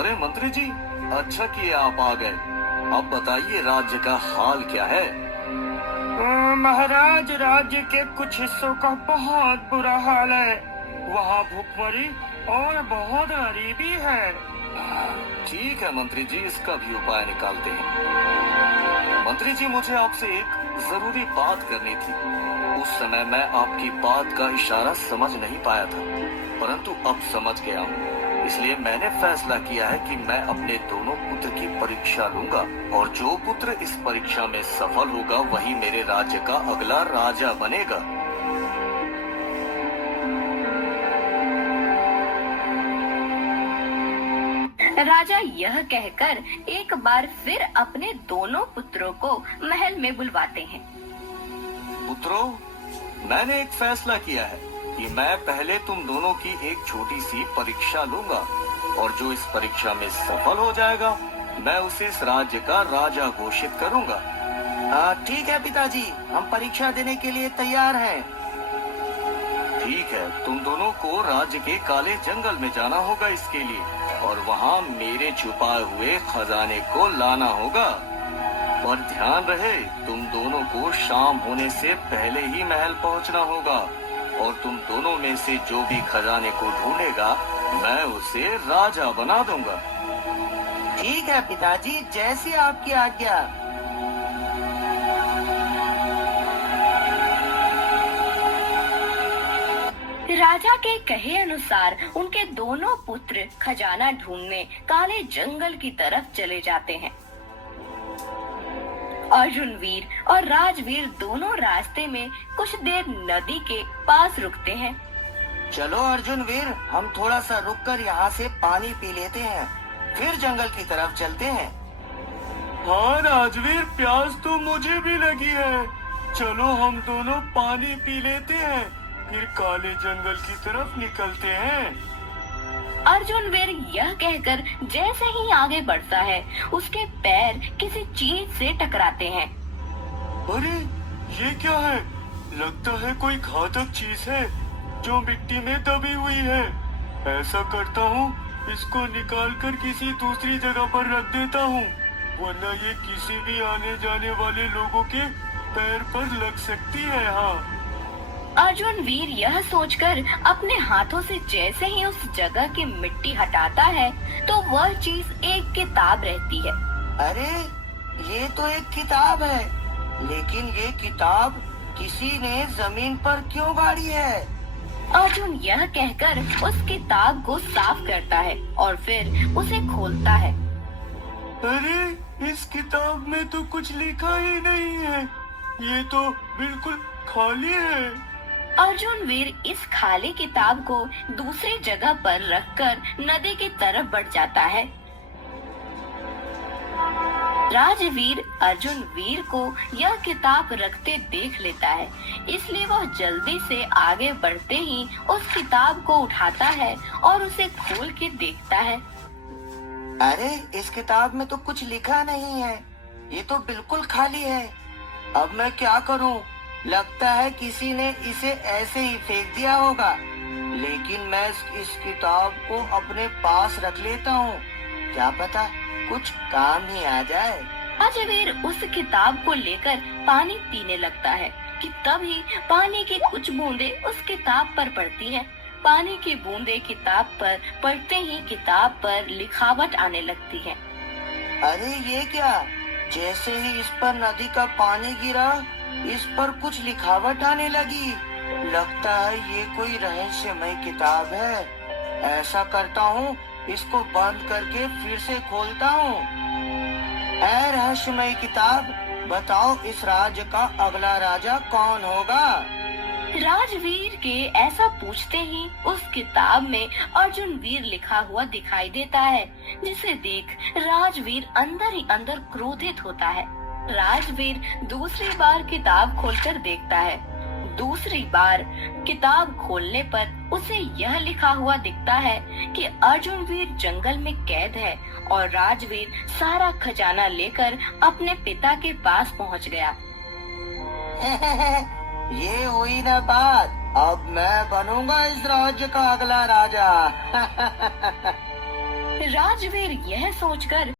अरे मंत्री जी, अच्छा किए आप आ गए। अब बताइए राज्य का हाल क्या है। महाराज, राज्य के कुछ हिस्सों का बहुत बुरा हाल है। वहाँ भूखमरी और बहुत गरीबी है। ठीक है मंत्री जी, इसका भी उपाय निकालते हैं। मंत्री जी, मुझे आपसे एक जरूरी बात करनी थी। उस समय मैं आपकी बात का इशारा समझ नहीं पाया था, परंतु अब समझ गया हूँ। इसलिए मैंने फैसला किया है कि मैं अपने दोनों पुत्र की परीक्षा लूंगा, और जो पुत्र इस परीक्षा में सफल होगा वही मेरे राज्य का अगला राजा बनेगा। राजा यह कहकर एक बार फिर अपने दोनों पुत्रों को महल में बुलवाते हैं। पुत्रों, मैंने एक फैसला किया है कि मैं पहले तुम दोनों की एक छोटी सी परीक्षा लूंगा, और जो इस परीक्षा में सफल हो जाएगा मैं उसे इस राज्य का राजा घोषित करूंगा। ठीक है पिताजी, हम परीक्षा देने के लिए तैयार हैं। ठीक है, तुम दोनों को राज्य के काले जंगल में जाना होगा इसके लिए, और वहाँ मेरे छुपाए हुए खजाने को लाना होगा। और ध्यान रहे, तुम दोनों को शाम होने से पहले ही महल पहुँचना होगा, और तुम दोनों में से जो भी खजाने को ढूंढेगा मैं उसे राजा बना दूंगा। ठीक है पिताजी, जैसी आपकी आज्ञा। राजा के कहे अनुसार उनके दोनों पुत्र खजाना ढूंढने काले जंगल की तरफ चले जाते हैं। अर्जुन वीर और राजवीर दोनों रास्ते में कुछ देर नदी के पास रुकते हैं। चलो अर्जुन वीर, हम थोड़ा सा रुककर यहाँ से पानी पी लेते हैं, फिर जंगल की तरफ चलते हैं। हाँ राजवीर, प्यास तो मुझे भी लगी है। चलो हम दोनों पानी पी लेते हैं, फिर काले जंगल की तरफ निकलते हैं। अर्जुन वीर यह कहकर जैसे ही आगे बढ़ता है उसके पैर किसी चीज से टकराते हैं। अरे ये क्या है? लगता है कोई घातक चीज है जो मिट्टी में दबी हुई है। ऐसा करता हूँ, इसको निकालकर किसी दूसरी जगह पर रख देता हूँ, वरना ये किसी भी आने जाने वाले लोगों के पैर पर लग सकती है। हाँ। अर्जुन वीर यह सोचकर अपने हाथों से जैसे ही उस जगह की मिट्टी हटाता है तो वह चीज एक किताब रहती है। अरे ये तो एक किताब है, लेकिन ये किताब किसी ने जमीन पर क्यों गाड़ी है? अर्जुन यह कहकर उस किताब को साफ करता है और फिर उसे खोलता है। अरे इस किताब में तो कुछ लिखा ही नहीं है, ये तो बिल्कुल खाली है। अर्जुन वीर इस खाली किताब को दूसरी जगह पर रखकर नदी की तरफ बढ़ जाता है। राजवीर अर्जुन वीर को यह किताब रखते देख लेता है, इसलिए वह जल्दी से आगे बढ़ते ही उस किताब को उठाता है और उसे खोल के देखता है। अरे इस किताब में तो कुछ लिखा नहीं है, ये तो बिल्कुल खाली है। अब मैं क्या करूं? लगता है किसी ने इसे ऐसे ही फेंक दिया होगा, लेकिन मैं इस किताब को अपने पास रख लेता हूँ, क्या पता कुछ काम ही आ जाए। अजमेर उस किताब को लेकर पानी पीने लगता है कि तभी पानी की कुछ बूंदे उस किताब पर पड़ती हैं। पानी की बूंदे किताब पर पड़ते ही किताब पर लिखावट आने लगती है। अरे ये क्या? जैसे ही इस पर नदी का पानी गिरा, इस पर कुछ लिखावट आने लगी। लगता है ये कोई रहस्यमय किताब है। ऐसा करता हूँ, इसको बंद करके फिर से खोलता हूँ। ऐ रहस्यमय किताब, बताओ इस राज्य का अगला राजा कौन होगा? राजवीर के ऐसा पूछते ही उस किताब में अर्जुन वीर लिखा हुआ दिखाई देता है, जिसे देख राजवीर अंदर ही अंदर क्रोधित होता है। राजवीर दूसरी बार किताब खोलकर देखता है। दूसरी बार किताब खोलने पर उसे यह लिखा हुआ दिखता है कि अर्जुन वीर जंगल में कैद है और राजवीर सारा खजाना लेकर अपने पिता के पास पहुंच गया। ये हुई ना बात, अब मैं बनूंगा इस राज्य का अगला राजा। राजवीर यह सोचकर